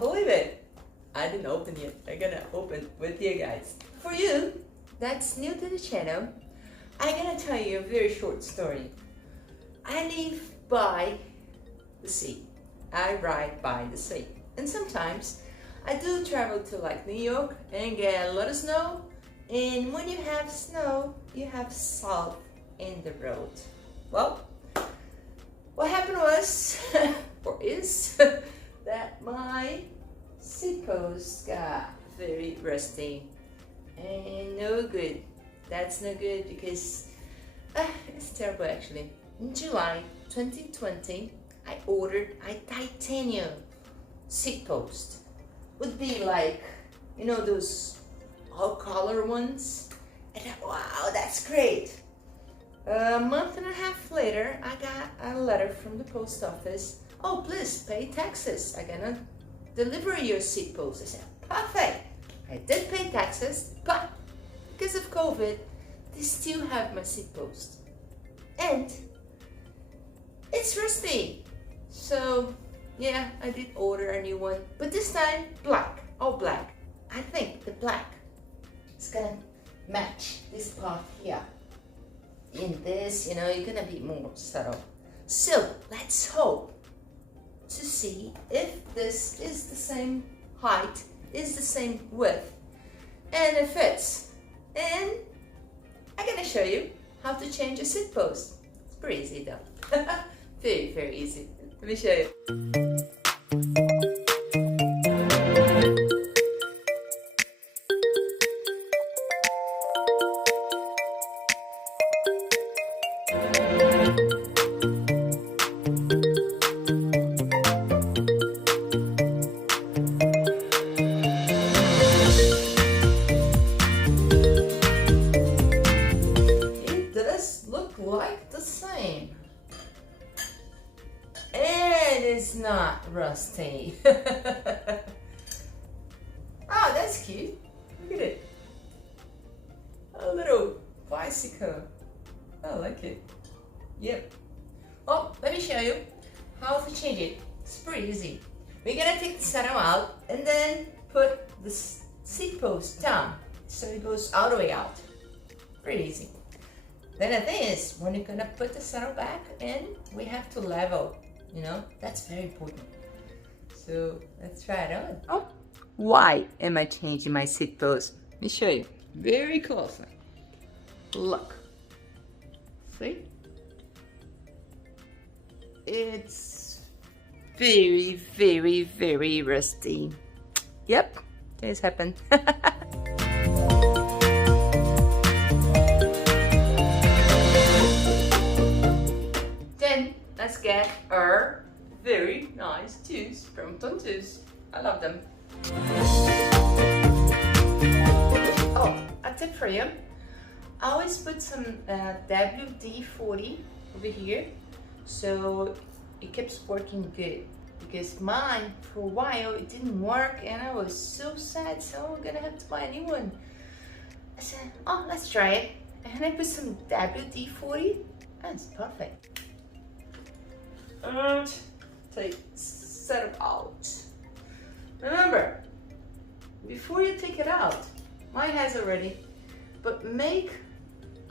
believe it. I didn't open yet. I'm gonna open with you guys. For you that's new to the channel, I'm gonna tell you a very short story. I live by the sea. I ride by the sea. And sometimes I do travel to like New York and get a lot of snow. And when you have snow, you have salt in the road. Well, what happened was, or is, that my seat post got very rusty and no good. That's no good because it's terrible actually. In July 2020, I ordered a titanium seat post. Would be like, you know, those all color ones. And wow, that's great. A month and a half later, I got a letter from the post office. Oh, please pay taxes. I'm gonna deliver your seat post. I said, perfect. I did pay taxes, but because of COVID, they still have my seat post. And it's rusty. So yeah, I did order a new one, but this time black, all black. I think the black is gonna match this part here. In this, you know, you're gonna be more subtle. So let's hope to see if this is the same height, is the same width, and it fits. And I'm gonna show you how to change a seat post. It's pretty easy though. Very, very easy. Let me show you. It's not rusty. Oh, that's cute. Look at it. A little bicycle. I like it. Yep. Oh, let me show you how to change it. It's pretty easy. We're gonna take the saddle out and then put the seat post down so it goes all the way out. Pretty easy. Then the thing is, when you're gonna put the saddle back in, we have to level. You know, that's very important. So let's try it on. Oh, why am I changing my seat post? Let me show you very closely. Look, see? It's very, very, very rusty. Yep, this happened. Then let's get our very nice tools, Brompton tools. I love them. Oh, a tip for you. I always put some WD-40 over here so it keeps working good. Because mine, for a while, it didn't work and I was so sad, so I'm gonna have to buy a new one. I said, oh, let's try it. And I put some WD-40 and it's perfect. And set it out. Remember, before you take it out, mine has already, but make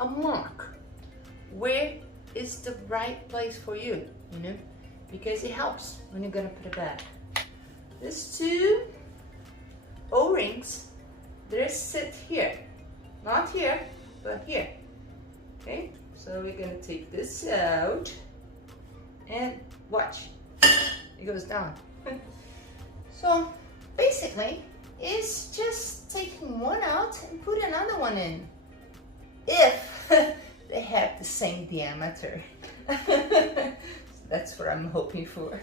a mark where is the right place for you, you know, because it helps when you're gonna put it back. These two O-rings, they sit here, not here, but here. Okay, so we're gonna take this out. And watch, it goes down. So basically, it's just taking one out and put another one in. If they have the same diameter. So that's what I'm hoping for.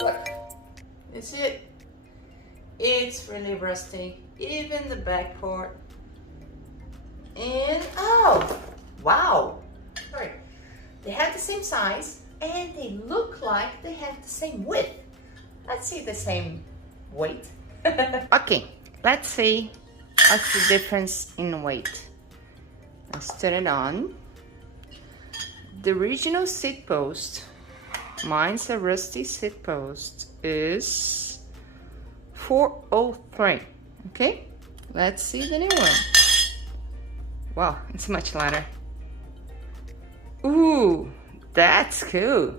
Look, you see it? It's really rusty, even the back part. And oh, wow, sorry, they have the same size and they look like they have the same width. Let's see the same weight. Okay, let's see what's the difference in weight. Let's turn it on. The original seat post, mine's a rusty seat post, is 403. Okay, let's see the new one. Wow, it's much lighter. Ooh, that's cool.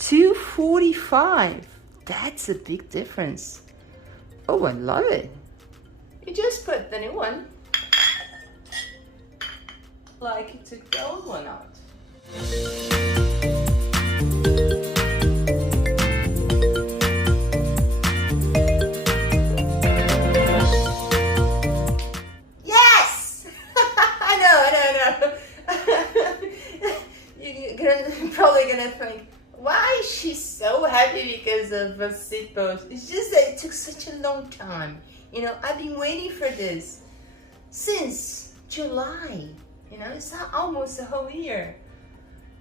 245. That's a big difference. Oh, I love it. You just put the new one like you took the old one out. Yes! I know. You're probably gonna think, why is she so happy because of a seat post? It's just that it took such a long time. You know, I've been waiting for this since July. You know, it's not almost a whole year.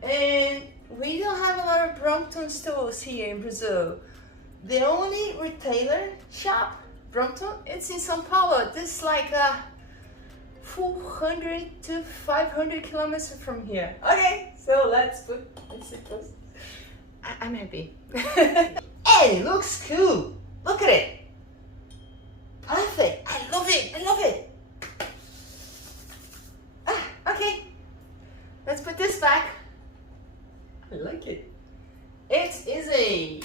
And we don't have a lot of Brompton stores here in Brazil. The only retailer shop, Brompton, it's in São Paulo. This is like 400 to 500 kilometers from here. Okay, so let's put the seat post. I'm happy. And it looks cool. Look at it. Perfect. I love it. I love it. Okay. Let's put this back. I like it. It is a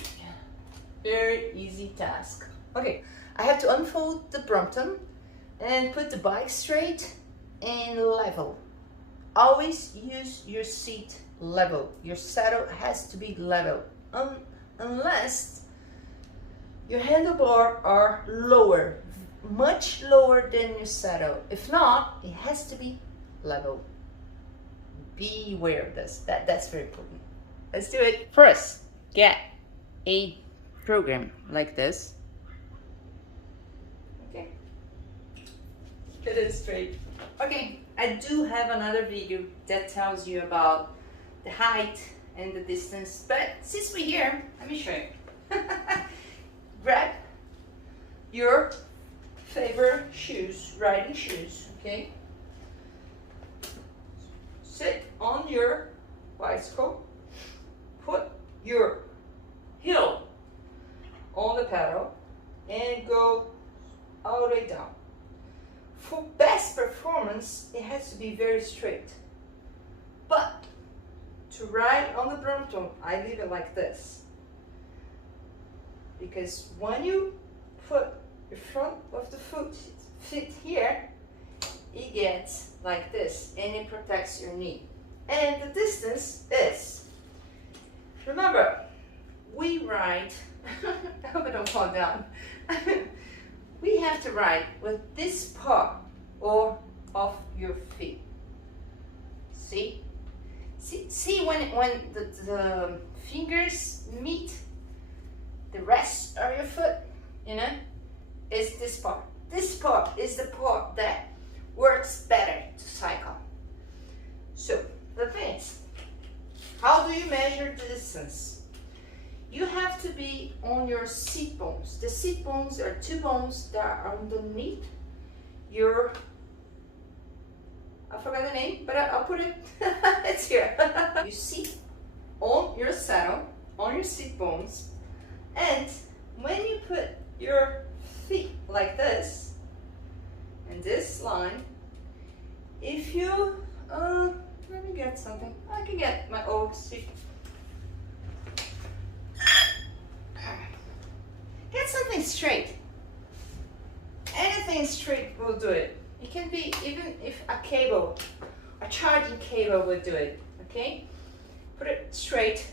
very easy task. Okay. I have to unfold the Brompton and put the bike straight and level. Always use your seat level. Your saddle has to be level, unless your handlebar are lower, much lower than your saddle. If not, it has to be level. Be aware of this. That's very important. Let's do it. First, get a program like this. Okay. Get it straight. Okay, I do have another video that tells you about the height and the distance, but since we're here, let me show you. Grab your favorite shoes, riding shoes, okay? Sit on your bicycle, put your heel on the pedal and go all the way down. For best performance, it has to be very straight. But to ride on the Brompton, I leave it like this. Because when you put the front of the feet here, it gets like this and it protects your knee. And the distance is, remember, we ride, I hope I don't fall down. We have to ride with this part or off your feet. See? See when the fingers meet the rest of your foot, you know, is this part. This part is the part that works better to cycle. So the thing is, how do you measure the distance? You have to be on your seat bones. The seat bones are two bones that are underneath your, I forgot the name, but I'll put it, it's here. You sit on your saddle, on your seat bones, and when you put your feet like this, in this line, if you, let me get something. I can get my old seat. Get something straight. Anything straight will do it. It can be even if a cable, a charging cable will do it, okay? Put it straight.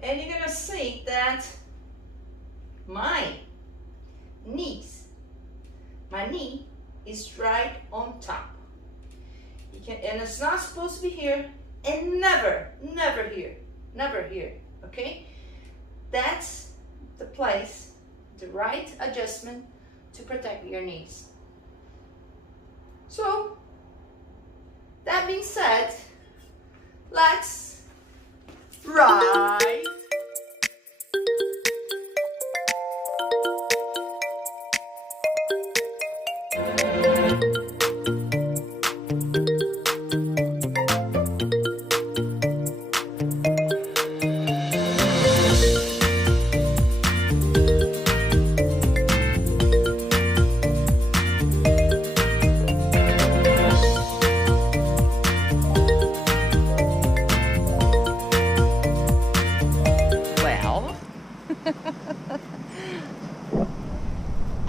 And you're gonna see that my knee is right on top. You can, and it's not supposed to be here, and never here, okay? That's the place, the right adjustment to protect your knees. So, that being said, let's ride.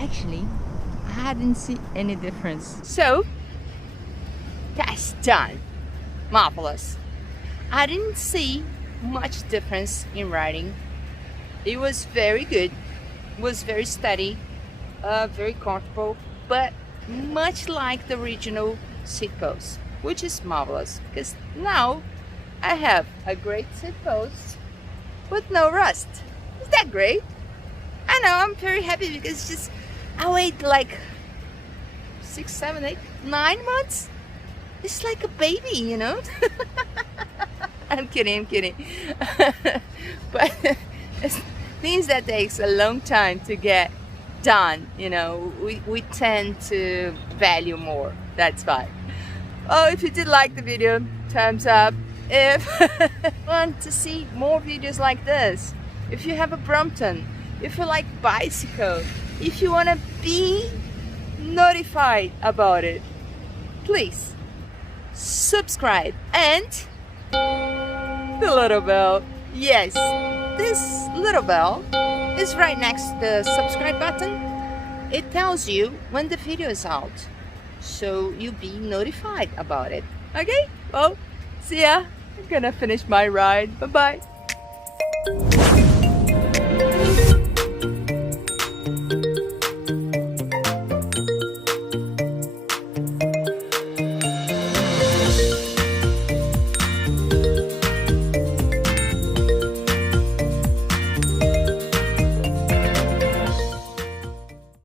actually I didn't see any difference. So that's done. Marvelous. I didn't see much difference in riding. It was very good, was very steady, very comfortable, but much like the original Seatpost, which is marvelous because now I have a great Seatpost with no rust. Is that great? I know, I'm very happy because it's just, I wait like 6, 7, 8, 9 months. It's like a baby, you know. I'm kidding. But things that takes a long time to get done, you know, we tend to value more. That's fine. Oh, if you did like the video, thumbs up. If you want to see more videos like this, if you have a Brompton, if you like bicycle, if you want to be notified about it, please subscribe and the little bell. Yes, this little bell is right next to the subscribe button. It tells you when the video is out, so you'll be notified about it. Okay, well, see ya. I'm gonna finish my ride. Bye bye.